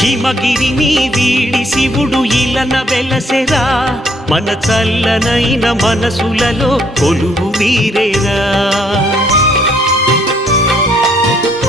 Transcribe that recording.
హిమగిరిని వీడి శివుడు ఇలన వెలసెరా మన చల్లనైన మనసులలో కొలువు వీరేరా